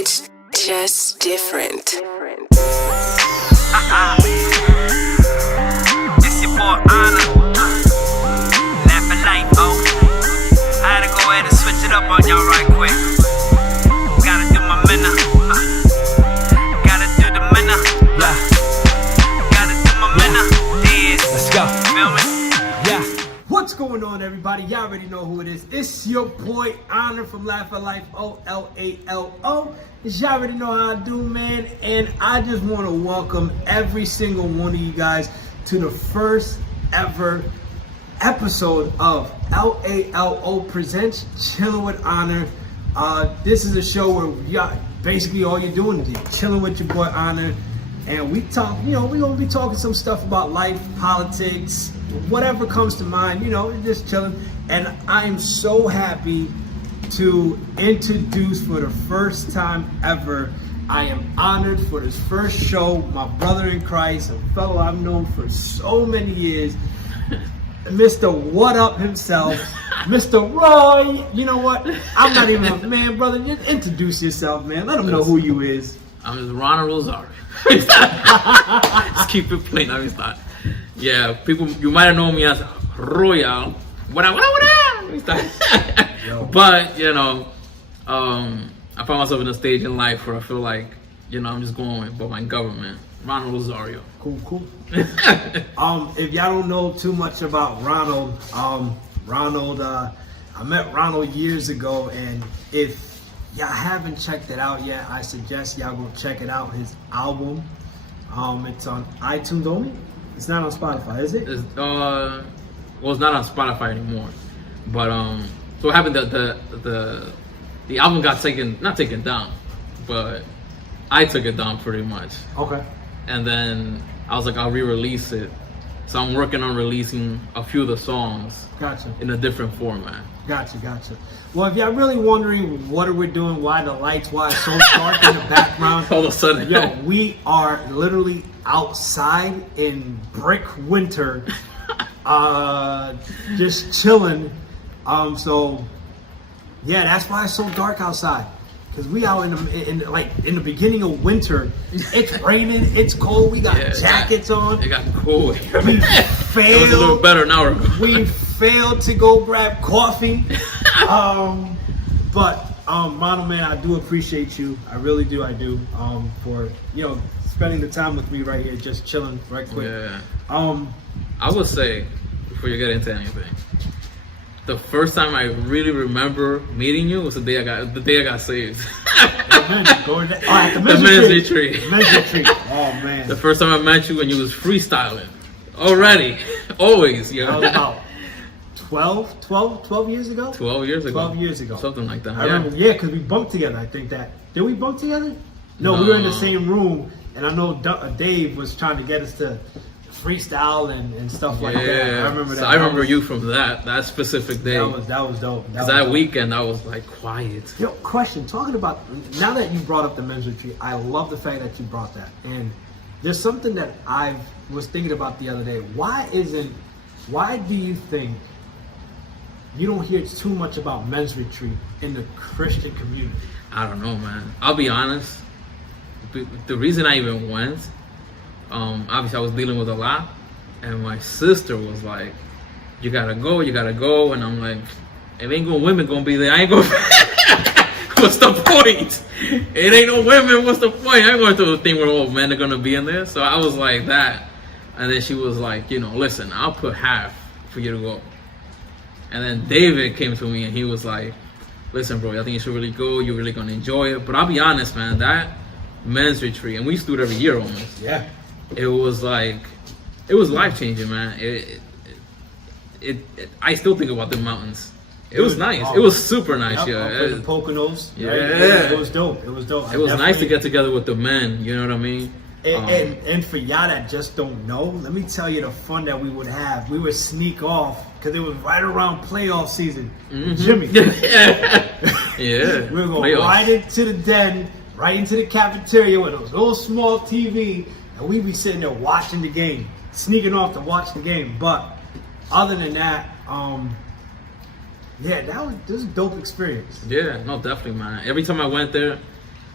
It's just different. It's your boy Honor. Laughing life, oh. I had to go ahead and switch it up on y'all right quick. Gotta do my minna. Gotta do the minna. Gotta do my minna. Let's go. Feel me? Yeah. What's going on, everybody? Y'all already know who it is. It's your boy Honor from Laugh at Life, OLALO. Y'all already know how I do, man. And I just want to welcome every single one of you guys to the first ever episode of LALO Presents Chilling with Honor. This is a show where y'all, basically all you're doing is chilling with your boy Honor. And we talk, we're going to be talking some stuff about life, politics, whatever comes to mind, just chilling. And I'm so happy to introduce for the first time ever, I am honored for this first show, my brother in Christ, a fellow I've known for so many years, Mr. What Up himself, Mr. Roy. You know what? I'm not even a man, brother. Just introduce yourself, man. Let them know who you is. I'm just Ronald Rosario. Just keep it plain. I'm just not. Yeah, people, you might have known me as Royal. What up? But, I find myself in a stage in life where I feel like, I'm just going by my government. Ronald Rosario. Cool. If y'all don't know too much about Ronald, I met Ronald years ago, and if y'all haven't checked it out yet, I suggest y'all go check it out. His album, it's on iTunes only. It's not on Spotify, is it? It's not on Spotify anymore. But so what happened? The album got not taken down, but I took it down pretty much. Okay. And then I was like, I'll re-release it. So I'm working on releasing a few of the songs. Gotcha. In a different format. Gotcha. Well, if y'all really wondering what are we doing, why the lights, why it's so dark in the background, all of a sudden, we are literally outside in brick winter, just chilling. So yeah, that's why it's so dark outside. Cause we out in the beginning of winter. It's raining, it's cold. We got jackets on. It got cold. We failed. It was a little better an hour ago. We failed to go grab coffee. But Ronald, man, I do appreciate you. I really do. I do. For spending the time with me right here, just chilling right quick. Yeah. I would say before you get into anything, the first time I really remember meeting you was the day I got saved. The men's retreat. Men's retreat. Oh man. The first time I met you when you was freestyling. Already. Always. That was about 12 years ago? 12 years ago. 12 years ago. Something like that. I remember, because we bumped together, I think that. Did we bump together? No, we were in the same room, and I know Dave was trying to get us to freestyle and stuff like that. I remember that. So I remember you from that specific day. That was dope. That weekend, I was like quiet. Yo, question, talking about, now that you brought up the men's retreat, I love the fact that you brought that. And there's something that I was thinking about the other day. Why do you think you don't hear too much about men's retreat in the Christian community? I don't know, man. I'll be honest. The reason I even went, obviously I was dealing with a lot, and my sister was like, you gotta go, and I'm like, if ain't no women gonna be there, I ain't gonna, what's the point? It ain't no women, what's the point? I ain't going to the thing where all men are gonna be in there. So I was like that, and then she was like, listen, I'll put half for you to go. And then David came to me and he was like, listen, bro, I think you should really go. You're really going to enjoy it. But I'll be honest, man, that men's retreat, and we used to do it every year almost. Yeah. It was life-changing, man. I still think about the mountains. It was nice. It was super nice, the Poconos. Yeah. Right? It was dope. It was nice to get together with the men, you know what I mean? And for y'all that just don't know, let me tell you the fun that we would have. We would sneak off because it was right around playoff season. Mm-hmm. Jimmy. Yeah. We were going right into the den, right into the cafeteria with those little small TV, and we'd be sitting there watching the game, sneaking off to watch the game. But other than that, this was a dope experience. Yeah, no, definitely, man. Every time I went there,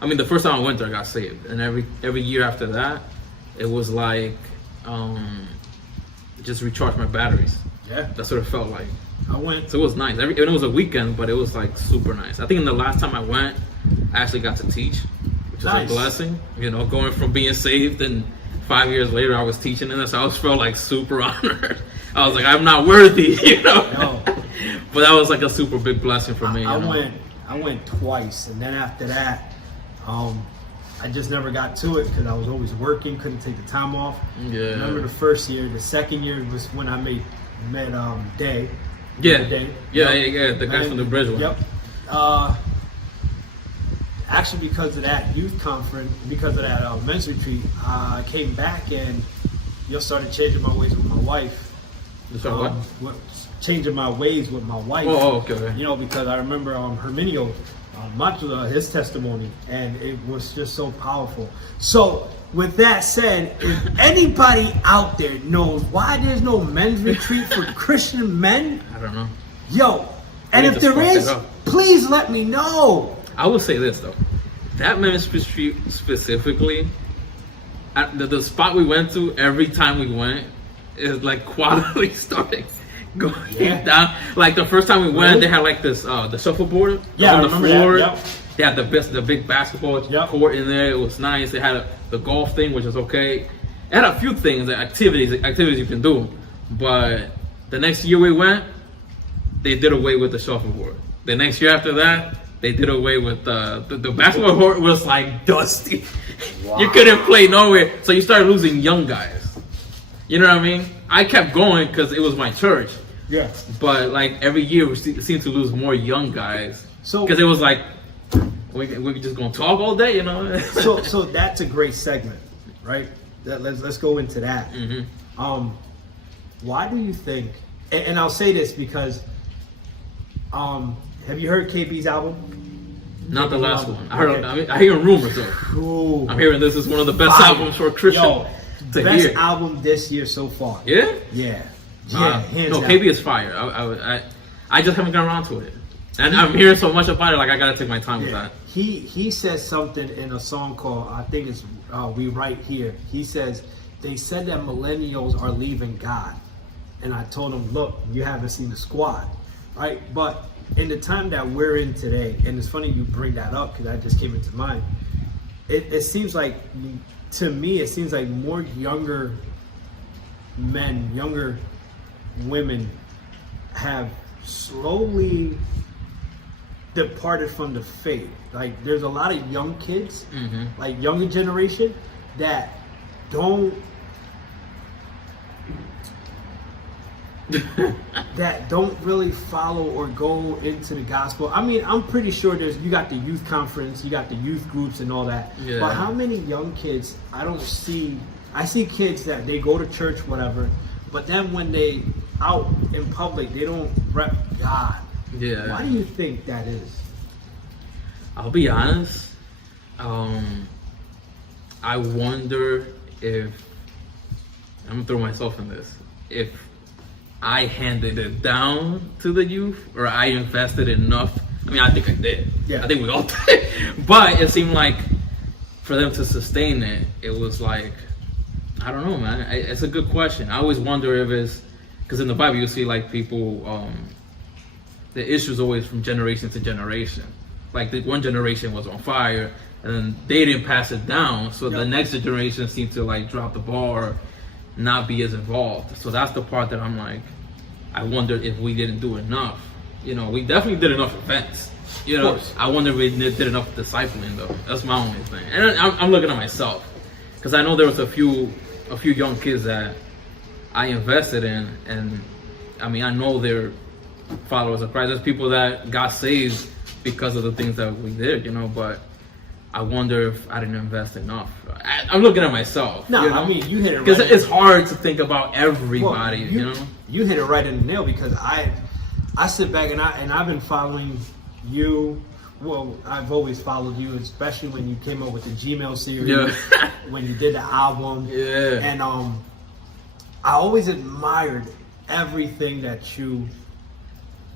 I mean, the first time I went there, I got saved, and every year after that, it was like just recharge my batteries. Yeah. That's what it felt like. I went. So it was nice. And it was a weekend, but it was like super nice. I think in the last time I went, I actually got to teach, which is Nice. a blessing. You know, going from being saved and 5 years later I was teaching in this, I always felt like super honored. I was like, I'm not worthy, you know. No. But that was like a super big blessing for me. I you know? went twice, and then after that, I just never got to it because I was always working, couldn't take the time off. Yeah. I remember the first year. The second year was when I met Day. Yeah. Day. Yeah, the guy from the bridge one. Yep. Actually, because of that youth conference, because of that men's retreat, I came back and started changing my ways with my wife. You saw what? Changing my ways with my wife. Oh, okay. You know, because I remember Herminio, his testimony, and it was just so powerful. So, with that said, if anybody out there knows why there's no men's retreat for Christian men, I don't know. yo, and They if just there fucked is, it up. please let me know. I will say this though, that men's retreat specifically, at the spot we went to, every time we went, is like quality started going Yeah. down. Like the first time we went, Really? they had like this the shuffleboard Yeah, on I the remember floor. that, yep. They had the big basketball Yep. court in there. It was nice. They had the golf thing, which was okay. It had a few things, activities you can do. But the next year we went, they did away with the shuffleboard. The next year after that, they did away with the basketball court was like dusty. You couldn't play nowhere, so you started losing young guys. You know what I mean? I kept going because it was my church, Yeah. but like every year we seem to lose more young guys. So- because it was like we just gonna talk all day, you know? So that's a great segment, right? Let's go into that. Mhm. Why do you think? And I'll say this because, have you heard KB's album? Not the last one. I heard. Okay. I hear rumors though. Cool. I'm hearing this is one of the best Fire. albums for a Christian Yo, to best hear. album this year so far. Yeah. Yeah. Hands No, down. KB is fire. I just haven't gotten around to it, and I'm hearing so much about it. Like I gotta take my time with Yeah. that. He says something in a song called, I think it's We Right Here. He says, they said that millennials are leaving God. And I told him, look, you haven't seen the squad, right? But in the time that we're in today, and it's funny you bring that up because that just came into mind. It seems like, to me, it seems like more younger men, younger women have slowly departed from the faith. Like there's a lot of young kids, like younger generation, that don't really follow or go into the gospel. I mean, I'm pretty sure you got the youth conference, you got the youth groups and all that. Yeah. But how many young kids I see kids that they go to church, whatever, but then when they out in public, they don't rep God. Yeah. Why do you think that is? I'll be honest. I wonder if I'm gonna throw myself in this. If I handed it down to the youth, or I invested enough. I mean, I think I did. Yeah. I think we all did. But it seemed like for them to sustain it, it was like, I don't know, man. It's a good question. I always wonder if it's because in the Bible you see like people, the issue's always from generation to generation. Like the one generation was on fire, and then they didn't pass it down, so the next generation seemed to like drop the ball or not be as involved. So that's the part that I'm like, I wonder if we didn't do enough. You know, we definitely did enough events. You know, I wonder if we did enough discipling though. That's my only thing. And I'm looking at myself because I know there was a few young kids that I invested in, and I mean I know they're followers of Christ. There's people that got saved because of the things that we did, you know. But I wonder if I didn't invest enough. I'm looking at myself. No, you know? I mean you hit it right. Because it's hard to think about everybody, Well, you know. You hit it right in the nail because I sit back and I've been following you. Well, I've always followed you, especially when you came up with the Gmail series, Yeah. when you did the album. Yeah. And I always admired everything that you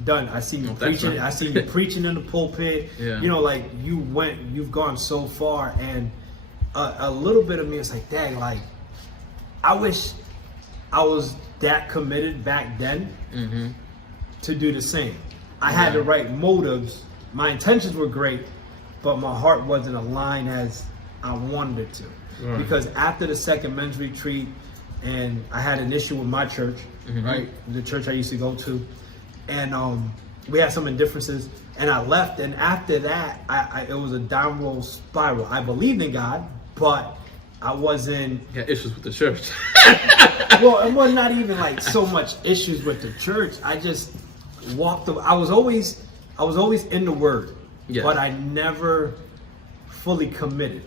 done. I seen you Oh, that's preaching. right. I seen you preaching in the pulpit. Yeah. You know, like you've gone so far, and a little bit of me is like, dang, like I wish I was that committed back then to do the same. I had the right motives. My intentions were great, but my heart wasn't aligned as I wanted it to. Right. Because after the second men's retreat, and I had an issue with my church, right? The church I used to go to, and we had some differences, and I left. And after that, it was a downward spiral. I believed in God, but I wasn't. You got issues with the church. Well, it was not even like so much issues with the church. I just walked. I was always in the Word, Yeah. but I never fully committed.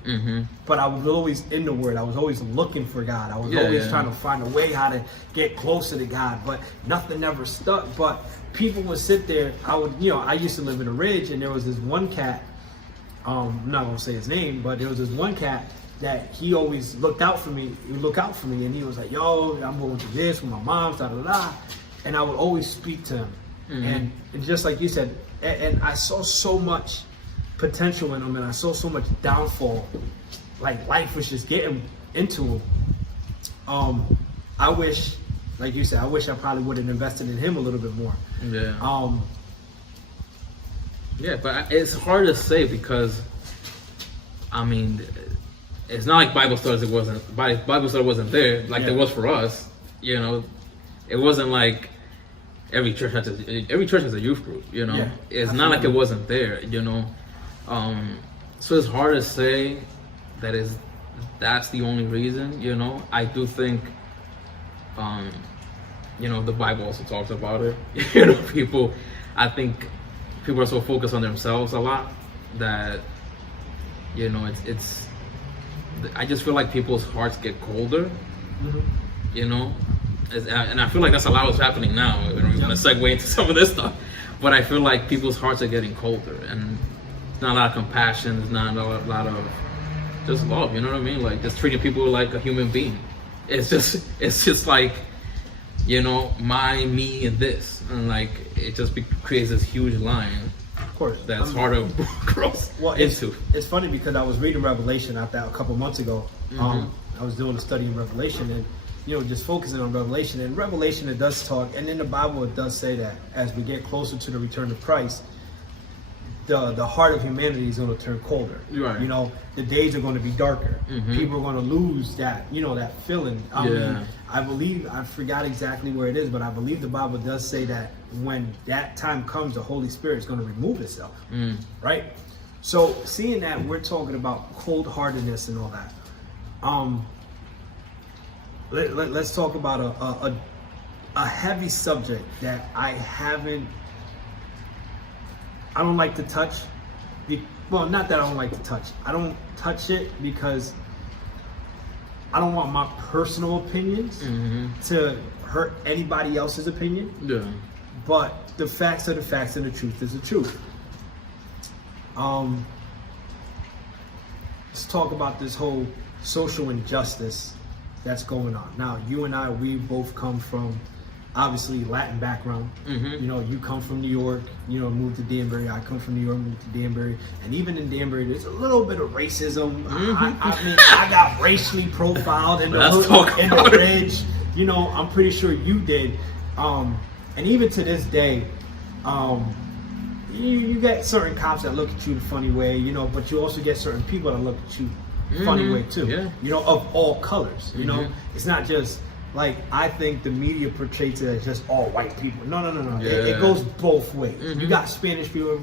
But I was always in the Word. I was always looking for God. I was always trying to find a way how to get closer to God, but nothing ever stuck. But people would sit there. I used to live in a ridge, and there was this one cat. I'm not gonna say his name, but there was this one cat that he always looked out for me. He looked out for me, and he was like, "Yo, I'm going through this with my mom, da da da," and I would always speak to him. And just like you said, and I saw so much potential in him, and I saw so much downfall. Like life was just getting into him. I wish, like you said, I wish I probably would have invested in him a little bit more. Yeah. Yeah, but it's hard to say because, I mean, it's not like Bible studies. Bible study wasn't there like there was for us. You know, it wasn't like every church has a youth group. You know, it's not like it wasn't there. You know, so it's hard to say that's the only reason. You know, I do think, you know, the Bible also talks about it. You know, I think people are so focused on themselves a lot that, you know, it's I just feel like people's hearts get colder, you know, and I feel like that's a lot what's happening now. We don't even want to segue into some of this stuff, but I feel like people's hearts are getting colder, and there's not a lot of compassion, there's not a lot of just love, you know what I mean? Like just treating people like a human being. It's just like, you know, me, and this, and like it just creates this huge line. Of course, that's hard to cross into. It's funny because I was reading Revelation a couple months ago. I was doing a study in Revelation, and you know, just focusing on Revelation. And Revelation, it does talk, and in the Bible it does say that as we get closer to the return of Christ, the heart of humanity is going to turn colder. Right. You know, the days are going to be darker. People are going to lose that, you know, that feeling. I mean, I believe, I forgot exactly where it is, but I believe the Bible does say that when that time comes, the Holy Spirit is going to remove itself. Right? So seeing that, we're talking about cold-heartedness and all that. Let's talk about a heavy subject that I don't like to touch. Well, not that I don't like to touch. I don't touch it because I don't want my personal opinions to hurt anybody else's opinion. Yeah. But the facts are the facts, and the truth is the truth. Let's talk about this whole social injustice that's going on. Now, you and I, we both come from obviously Latin background. You know, you come from New York, you know, moved to Danbury. I come from New York, moved to Danbury. And even in Danbury, there's a little bit of racism. I mean, I got racially profiled in the ridge. You know, I'm pretty sure you did. And even to this day, you get certain cops that look at you the funny way, you know, but you also get certain people that look at you the funny way too. Yeah. You know, of all colors. You know, it's not just like, I think the media portrays it as just all white people. No. It goes both ways. You got Spanish people.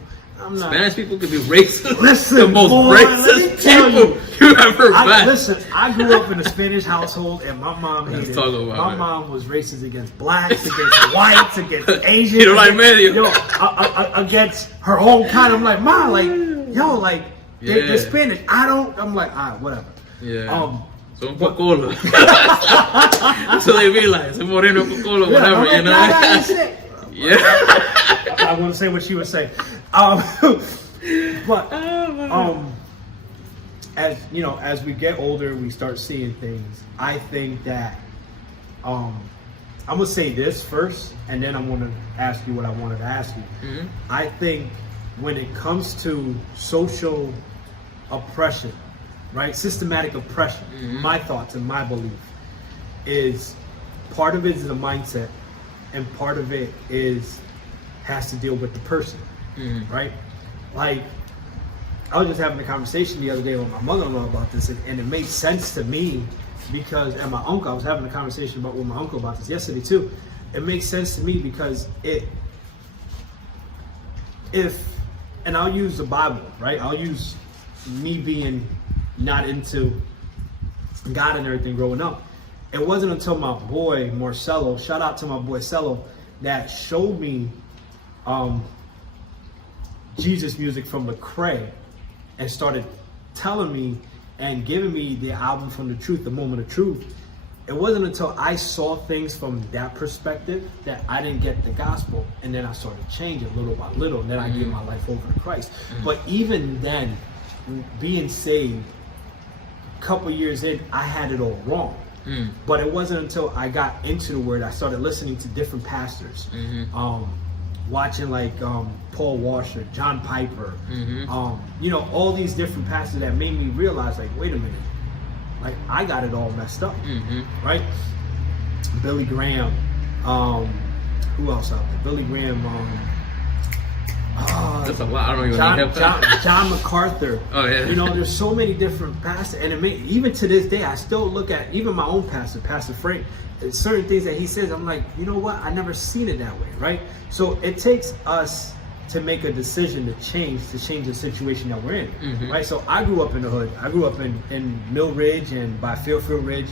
Spanish people could be racist. Listen, the most racist people you ever met. Listen, I grew up in a Spanish household, and my mom hated. My mom was racist against blacks, against whites, against Asians. You don't like medio. Yo, against her own kind. I'm like, Mom, like, yo, like, they're Spanish. I'm like, all right, whatever. Yeah. Son cocolo. So they be like, son moreno cocolo, whatever, you know? I wouldn't say what she would say. But as you know, as we get older, we start seeing things. I think that I I'm gonna say this first, and then I'm gonna ask you what I wanted to ask you. Mm-hmm. I think when it comes to social oppression, right, systematic oppression, my thoughts and my belief is part of it is the mindset, and part of it has to deal with the person, right? Like, I was just having a conversation the other day with my mother-in-law about this, and it made sense to me because, and my uncle, I was having a conversation with my uncle about this yesterday too. It makes sense to me because and I'll use the Bible, right? I'll use me being not into God and everything growing up. It wasn't until my boy Marcelo, shout out to my boy Cello, that showed me Jesus music from Lecrae and started telling me and giving me the album From the Truth, The Moment of Truth. It wasn't until I saw things from that perspective that I didn't get the gospel, and then I started changing little by little, and then I gave my life over to Christ. But even then, being saved, a couple years in, I had it all wrong. But it wasn't until I got into the Word, I started listening to different pastors, watching like Paul Washer, John Piper, you know, all these different pastors that made me realize, like, wait a minute, like I got it all messed up, right? Billy Graham, who else out there? Billy Graham, That's a lot. I don't even know. John MacArthur. Oh yeah. You know, there's so many different pastors, and even to this day, I still look at even my own pastor, Pastor Frank. Certain things that he says, I'm like, you know what? I never seen it that way, right? So it takes us to make a decision to change the situation that we're in, right? So I grew up in the hood. I grew up in Mill Ridge and by Fairfield Ridge,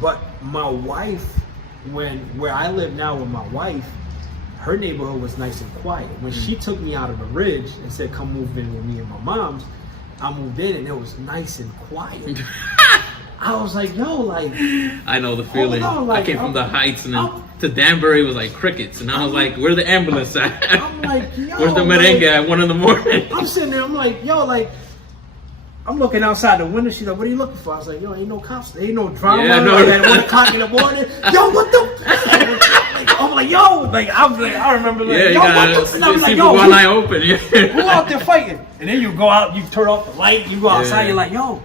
but my wife, where I live now with my wife, her neighborhood was nice and quiet. When she took me out of the Ridge and said, come move in with me and my mom's, I moved in and it was nice and quiet. I was like, yo, like... I know the feeling. Like, I came from the Heights and then to Danbury was like crickets. And I was like, where the ambulance at? I'm like, yo... Where's the merengue at 1 a.m? I'm sitting there, I'm like, yo, like... I'm looking outside the window. She's like, what are you looking for? I was like, yo, ain't no cops. Ain't no drama. Yeah, no. Like, at 1 o'clock in the morning. Yo, what the... I'm like, yo, like, I remember, like, Yeah, you yo, gotta what the... And I'm like, see yo, one eye open. Yeah. who out there fighting? And then you go out, you turn off the light, you go outside, Yeah. you're like, yo,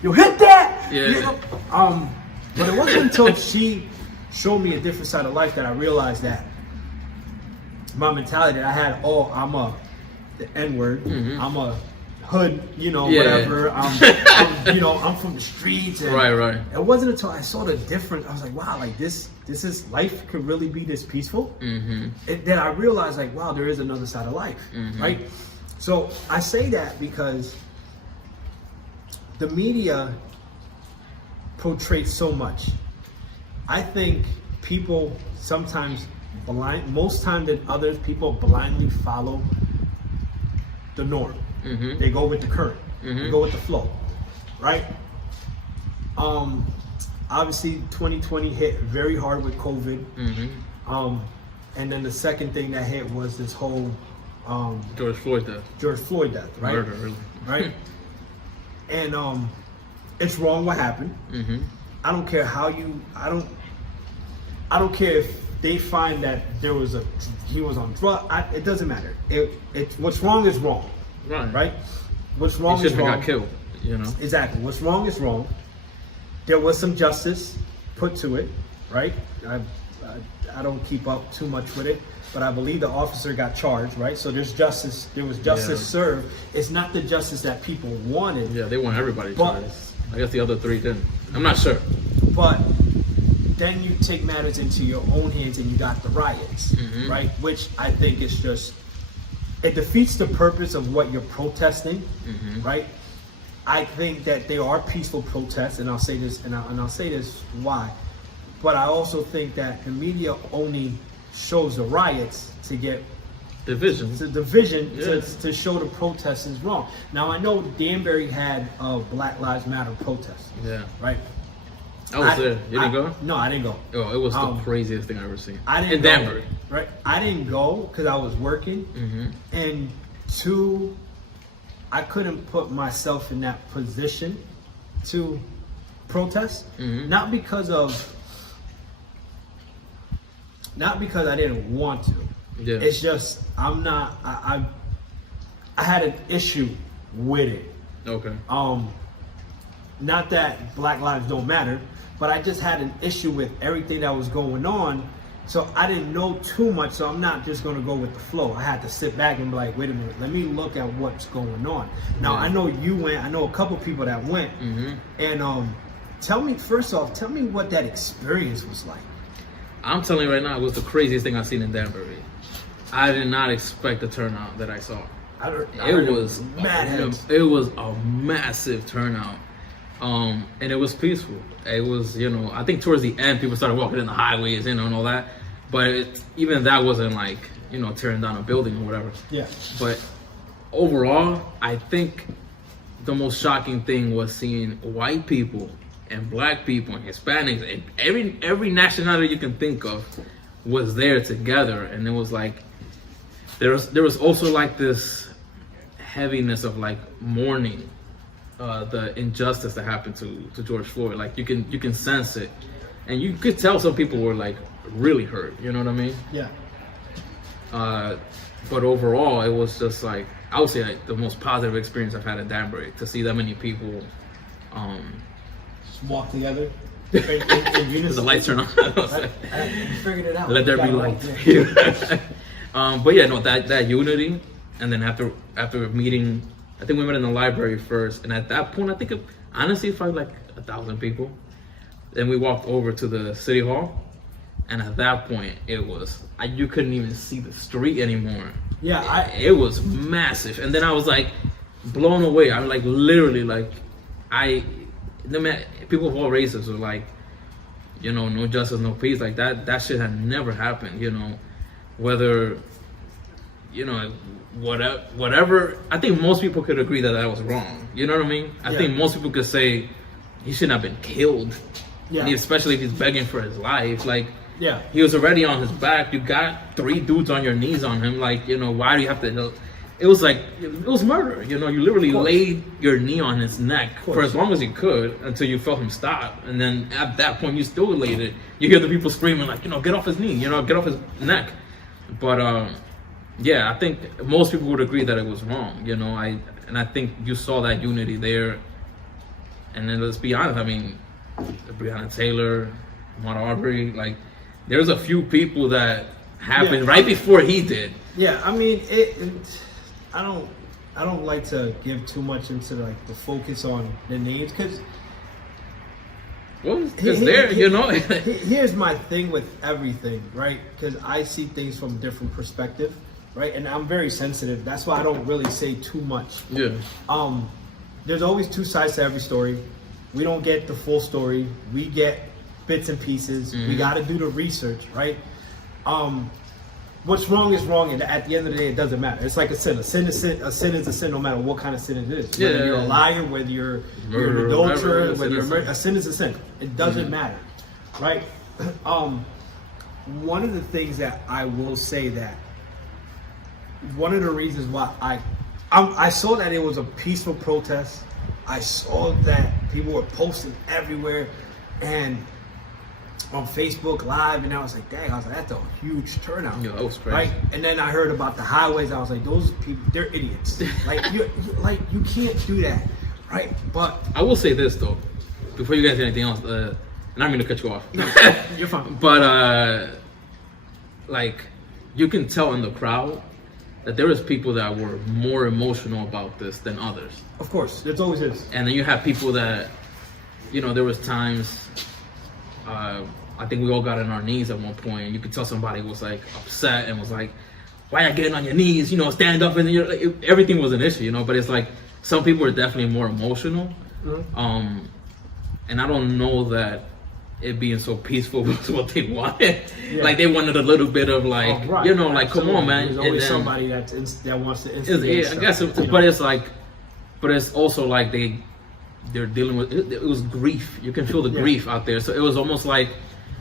you hit that? Yeah. You know? But it wasn't until she showed me a different side of life that I realized that my mentality that I had, I'm the N-word, I'm a hood, you know, Yeah. whatever. I'm from the streets. And Right. It wasn't until I saw the difference, I was like, wow, like this is life could really be this peaceful. Then I realized, like, wow, there is another side of life, right? So I say that because the media portrays so much. I think people sometimes most time than others, people blindly follow the norm. They go with the current. They go with the flow, right? Obviously 2020 hit very hard with COVID. And then the second thing that hit was this whole George Floyd death, right? Murder, really. Right? And it's wrong what happened. I don't care how I don't care if they find that he was on drugs. It doesn't matter. What's wrong is wrong. Right? What's wrong He is shouldn't wrong. have got killed, you know? Exactly. What's wrong is wrong. There was some justice put to it, right? I don't keep up too much with it, but I believe the officer got charged, right? So there's justice. There was justice served. It's not the justice that people wanted. Yeah, they want everybody But- charged. I guess the other three didn't. I'm not sure. But then you take matters into your own hands and you got the riots, right? Which I think is just, it defeats the purpose of what you're protesting, right? I think that they are peaceful protests, and I'll say this, and I'll say this why. But I also think that the media only shows the riots to get Division. the division Yeah. to show the protest is wrong. Now I know Danbury had a Black Lives Matter protest, Yeah. right? I was there. You didn't go? No, I didn't go. Oh, it was the craziest thing I've ever seen. I didn't In go, Danbury. right? I didn't go because I was working, and two, I couldn't put myself in that position to protest. Not because of not because I didn't want to. Yeah. It's just I'm not. I had an issue with it. Okay. Not that Black lives don't matter, but I just had an issue with everything that was going on. So I didn't know too much, so I'm not just gonna go with the flow. I had to sit back and be like, wait a minute, let me look at what's going on. Now I know you went, I know a couple people that went, and tell me what that experience was like. I'm telling you right now, it was the craziest thing I've seen in Danbury. I did not expect the turnout that I saw. It was a massive turnout. And it was peaceful. It was, I think towards the end, people started walking in the highways, and all that. But even that wasn't like, tearing down a building or whatever. Yeah. But overall, I think the most shocking thing was seeing white people and black people and Hispanics and every nationality you can think of was there together. And it was like, there was also like this heaviness of like mourning the injustice that happened to George Floyd. Like you can sense it, and you could tell some people were like really hurt. You know what I mean? Yeah. But overall, it was just like, I would say like the most positive experience I've had in Danbury, to see that many people Just walk together. In unison. the lights turn on. I figured it out. Let there be light. But yeah, no, that unity, and then after meeting, I think we met in the library first, and at that point, I think honestly, it felt like 1,000 people. Then we walked over to the city hall, and at that point, it was you couldn't even see the street anymore. Yeah, it was massive, and then I was like blown away. I was like literally like people of all races were like, no justice, no peace. Like that shit had never happened. Whether whatever. I think most people could agree that was wrong. You know what I mean? I think most people could say he shouldn't have been killed. Yeah. And especially if he's begging for his life. Like, yeah, he was already on his back. You got 3 dudes on your knees on him. Like, why do you have to? It was like, it was murder. You literally laid your knee on his neck for as long as you could until you felt him stop. And then at that point, you still laid it. You hear the people screaming like, get off his knee. Get off his neck. But yeah, I think most people would agree that it was wrong. I think you saw that unity there. And then let's be honest. I mean, Breonna Taylor, Ahmaud Arbery, like there's a few people that happened right before he did. Yeah, I mean, I don't like to give too much into like the focus on the names, because it's there, Here's my thing with everything, right? Because I see things from a different perspective, right? And I'm very sensitive. That's why I don't really say too much. Yeah. There's always 2 sides to every story. We don't get the full story. We get bits and pieces. We got to do the research, right? What's wrong is wrong, and at the end of the day, it doesn't matter. It's like a sin. A sin is a sin, no matter what kind of sin it is. Whether you're a liar, whether you're an adulterer, whether you're a sin is a sin. It doesn't matter, right? One of the things that I will say that one of the reasons why I saw that it was a peaceful protest. I saw that people were posting everywhere and on Facebook Live, and I was like, dang, that's a huge turnout. Yeah, that was crazy. Right? And then I heard about the highways. I was like, those people, they're idiots. you can't do that, right? But I will say this though, before you guys say anything else, and I'm gonna cut you off. You're fine. But like you can tell in the crowd that there was people that were more emotional about this than others. Of course, there's always is. And then you have people that, there was times, I think we all got on our knees at one point, and you could tell somebody was like upset and was like, why are you getting on your knees? Stand up, and then everything was an issue, but it's like some people are definitely more emotional. Mm-hmm. And I don't know that it being so peaceful was what they wanted. Yeah. Like they wanted a little bit of like, right. Like, come on, man. There's always somebody that wants to instigate stuff. I guess, but it's also like they're dealing with, it was grief. You can feel the grief out there. So it was almost like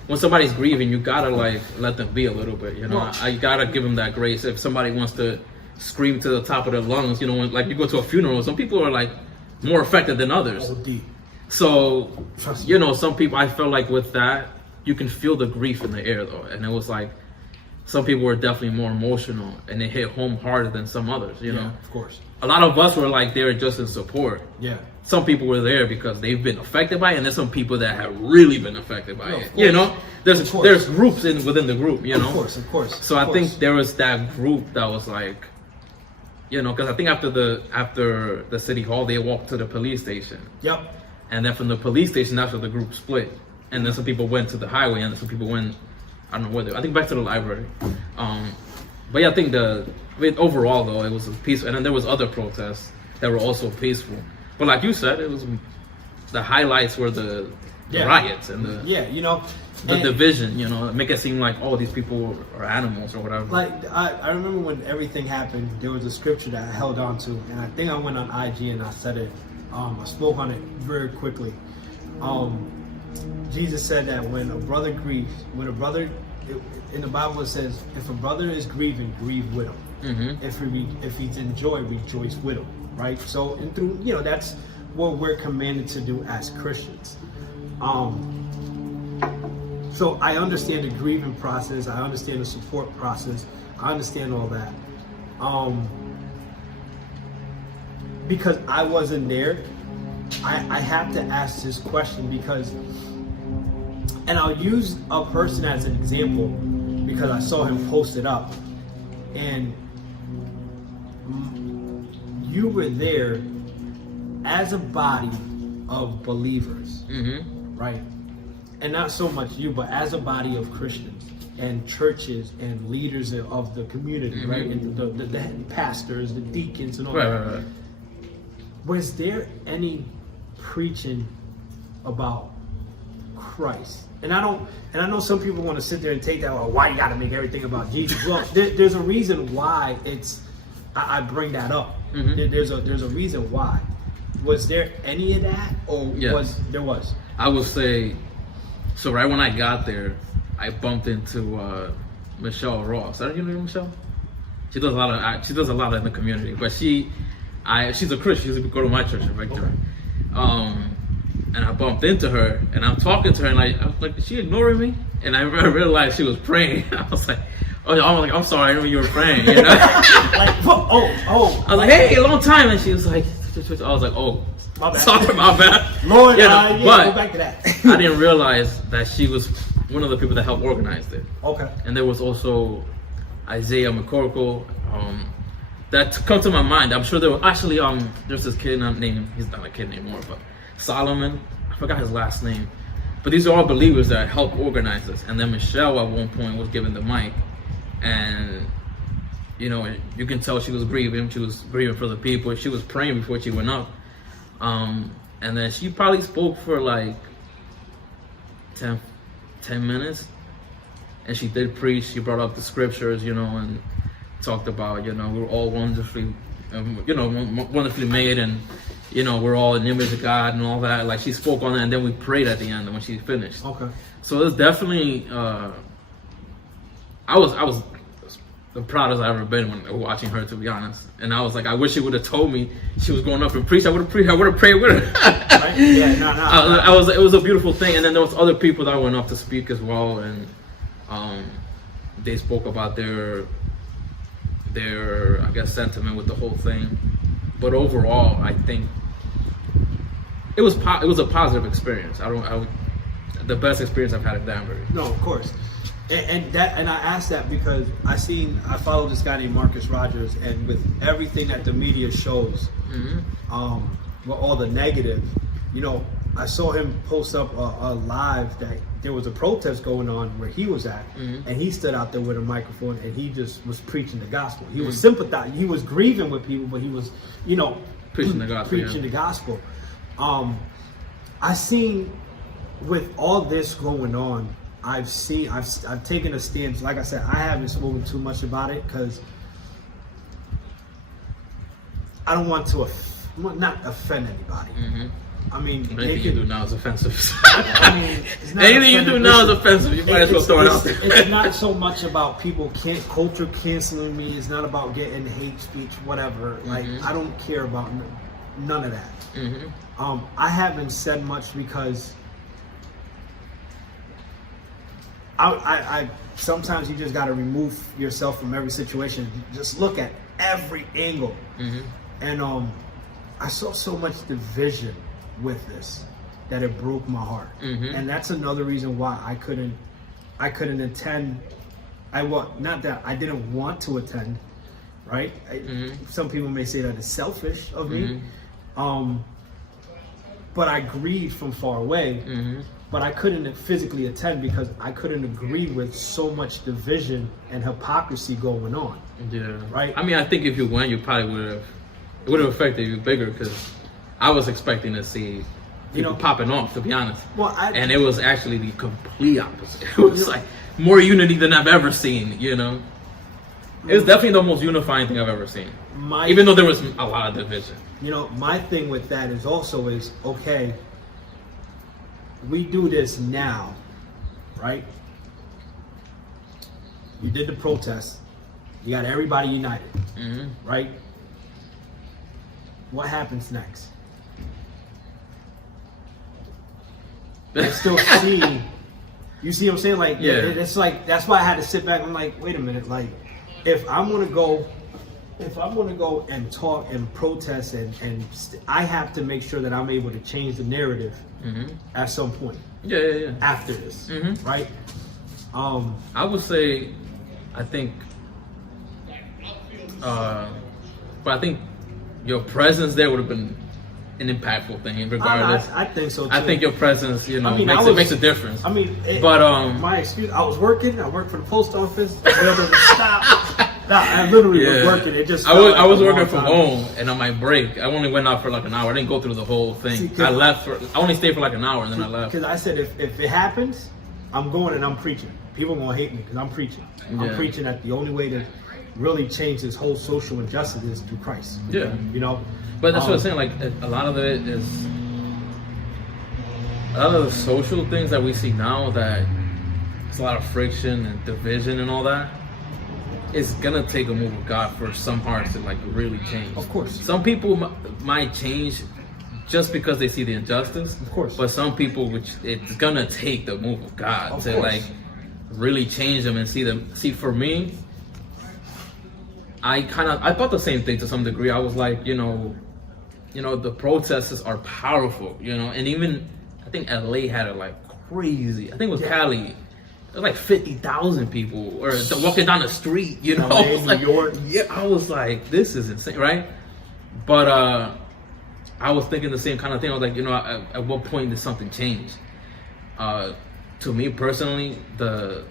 when somebody's grieving, you gotta like let them be a little bit, I gotta give them that grace. If somebody wants to scream to the top of their lungs, when like you go to a funeral, some people are like more affected than others. So, some people, I felt like with that, you can feel the grief in the air though. And it was like, some people were definitely more emotional and they hit home harder than some others, you know. Of course. A lot of us were like there just in support. Yeah. Some people were there because they've been affected by it, and there's some people that have really been affected by it. You know, there's groups within the group. You know, of course. So I think there was that group that was like, you know, because I think after the city hall, they walked to the police station. Yep. And then from the police station, that's where the group split. And then some people went to the highway, and some people went, I don't know where I think back to the library. But yeah, I think overall though, it was peaceful. And then there was other protests that were also peaceful. But like you said, it was the highlights were the riots and the you know, the division. You know, make it seem like these people are animals or whatever. Like I remember when everything happened, there was a scripture that I held on to, and I think I went on IG and I said it. I spoke on it very quickly. Jesus said that when a brother grieves, in the Bible it says, if a brother is grieving, grieve with him. Mm-hmm. If he's in joy, rejoice with him. Right? So, and through, you know, that's what we're commanded to do as Christians. So I understand the grieving process. I understand the support process. I understand all that. Because I wasn't there, I have to ask this question because, and I'll use a person as an example because I saw him post it up, and you were there as a body of believers, right? And not so much you, but as a body of Christians and churches and leaders of the community, right? And the pastors, the deacons, and all that. Right. Was there any preaching about Christ? And I know some people want to sit there and take that, well, why you got to make everything about Jesus? Well, there's a reason why I bring that up. There's a reason why. Was there any of that, or yes. there was? I would say, so right when I got there, I bumped into Michelle Ross. You know Michelle? She does a lot in the community, but she's a Christian. She go to my church in Victory. And I bumped into her, and I'm talking to her, and I was like, is she ignoring me? And I realized she was praying. I was like, I'm sorry, I didn't know you were praying. You know? Like, I was like, hey, a long time, and she was like, I was like, oh, my bad. Sorry, my bad. Lord, but go back to that. I didn't realize that she was one of the people that helped organize it. Okay. And there was also Isaiah McCorkle. That come to my mind. I'm sure there was actually there's this kid named, he's not a kid anymore, but Solomon. I forgot his last name. But these are all believers that helped organize this. And then Michelle at one point was given the mic, and you know, you can tell she was grieving. She was grieving for the people. She was praying before she went up. And then she probably spoke for like 10 minutes. And she did preach. She brought up the scriptures, you know, and talked about, you know, we're all wonderfully, wonderfully made, and, you know, we're all in the image of God and all that. Like, she spoke on that, and then we prayed at the end when she finished. Okay. So it's definitely, I was the proudest I've ever been when watching her, to be honest. And I was like, I wish she would have told me she was going up and preach. I would have prayed with her. Right? Yeah, no. It was a beautiful thing. And then there was other people that went up to speak as well, and they spoke about their I guess sentiment with the whole thing. But overall, I think it was a positive experience. The best experience I've had at Danbury. No, of course. And I asked that because I follow this guy named Marcus Rogers, and with everything that the media shows, with all the negative, you know, I saw him post up a live that there was a protest going on where he was at, and he stood out there with a microphone and he just was preaching the gospel. He was sympathizing. He was grieving with people, but he was, you know, preaching the gospel. The gospel. I seen with all this going on, I've taken a stance. Like I said, I haven't spoken too much about it because I don't want to not offend anybody. I mean, anything you do now is offensive. I mean, it's not anything you do now is offensive. You might as well throw it out there. It's not so much about people culture canceling me. It's not about getting hate speech, whatever. Like, I don't care about none of that. I haven't said much because I sometimes you just got to remove yourself from every situation. Just look at every angle. And I saw so much division with this that it broke my heart. And that's another reason why I couldn't attend. Not that I didn't want to attend, right? Some people may say that it's selfish of me. But I grieved from far away. But I couldn't physically attend because I couldn't agree with so much division and hypocrisy going on. Yeah. Right? I mean, I think if you went, you probably would have affected you bigger because I was expecting to see people popping off, to be honest. And it was actually the complete opposite. It was like more unity than I've ever seen, It was definitely the most unifying thing I've ever seen. Even though there was a lot of division. My thing with that is okay, we do this now, right? You did the protest. You got everybody united, right? What happens next? I still see. You see what I'm saying? Like, it's like that's why I had to sit back and I'm like, wait a minute, like, if I'm gonna go and talk and protest I have to make sure that I'm able to change the narrative at some point. After this, right? I would say, I think your presence there would have been an impactful thing, regardless. I think so too. I think your presence, makes a difference. My excuse, I was working. I worked for the post office. I literally was working. It just I was working from home, and on my break, I only went out for like an hour. I didn't go through the whole thing. I only stayed for like an hour, and then I left. Because I said, if it happens, I'm going and I'm preaching. People are gonna hate me because I'm preaching. I'm preaching that the only way to really change this whole social injustice is through Christ. But that's what I'm saying. Like, a lot of it is a lot of the social things that we see now. That it's a lot of friction and division and all that. It's gonna take a move of God for some hearts to like really change. Of course. Some people might change just because they see the injustice. Of course. But some people, it's gonna take the move of God of to course. like really change them and see them. See, for me, I thought the same thing to some degree. I was like, the protesters are powerful, and even I think LA had it like crazy. I think it was Cali. There's like 50,000 people or walking down the street, New York. Yeah, I was like, this is insane, right? But I was thinking the same kind of thing. I was like, at what point did something change? To me personally, the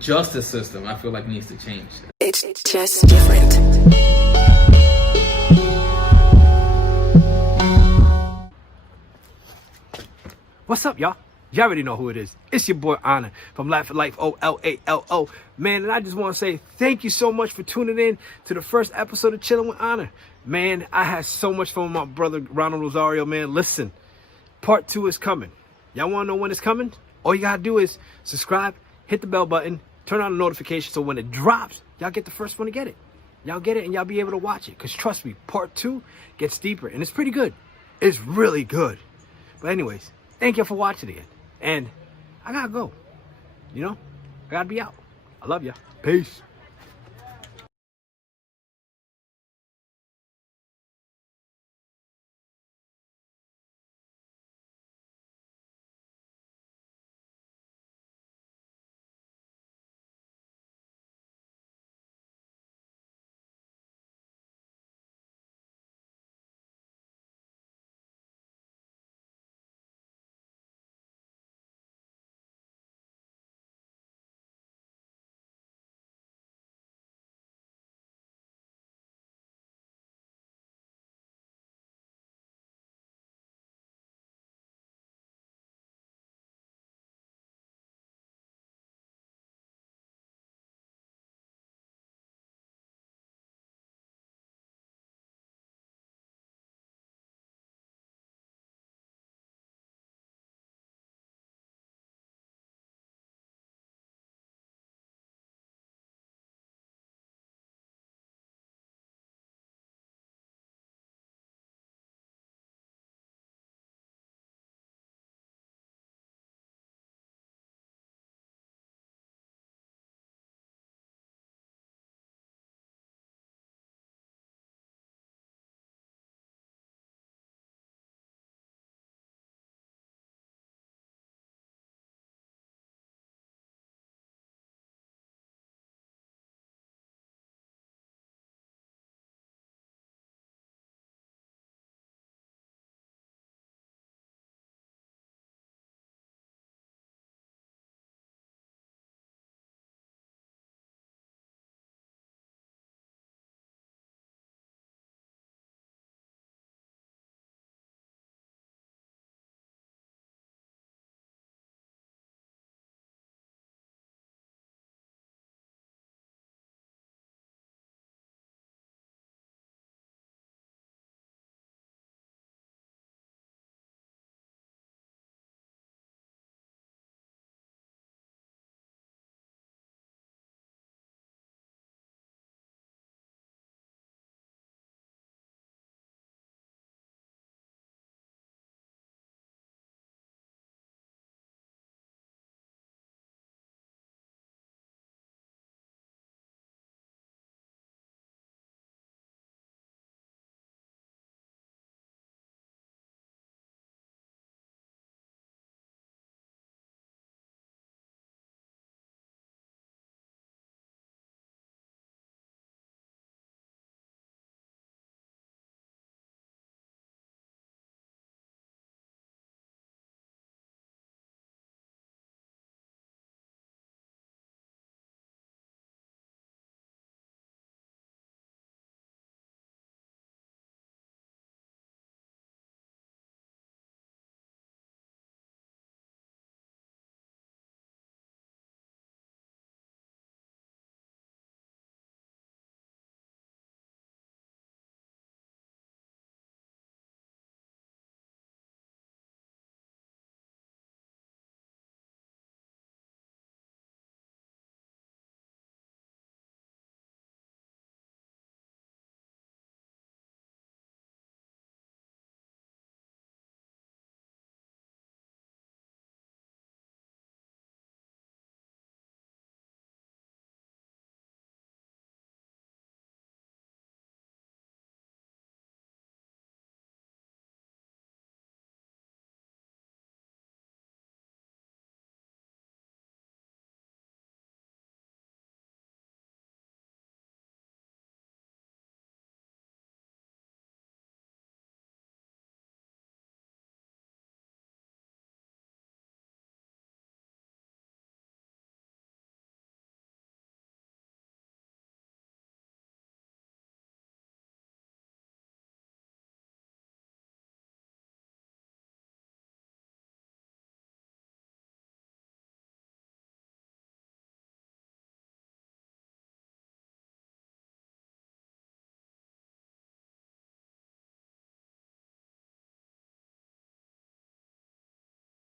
justice system, I feel like, needs to change. It's just different. What's up, y'all? Y'all already know who it is. It's your boy Honor from Laugh at Life, OLALO. Man, and I just want to say thank you so much for tuning in to the first episode of Chilling with Honor. Man, I had so much fun with my brother Ronald Rosario, man. Listen, part 2 is coming. Y'all want to know when it's coming? All you got to do is subscribe, hit the bell button, turn on the notification so when it drops, y'all get the first one to get it. Y'all get it and y'all be able to watch it. Because trust me, part 2 gets deeper and it's pretty good. It's really good. But anyways, thank you for watching again. And I gotta go. I gotta be out. I love ya. Peace.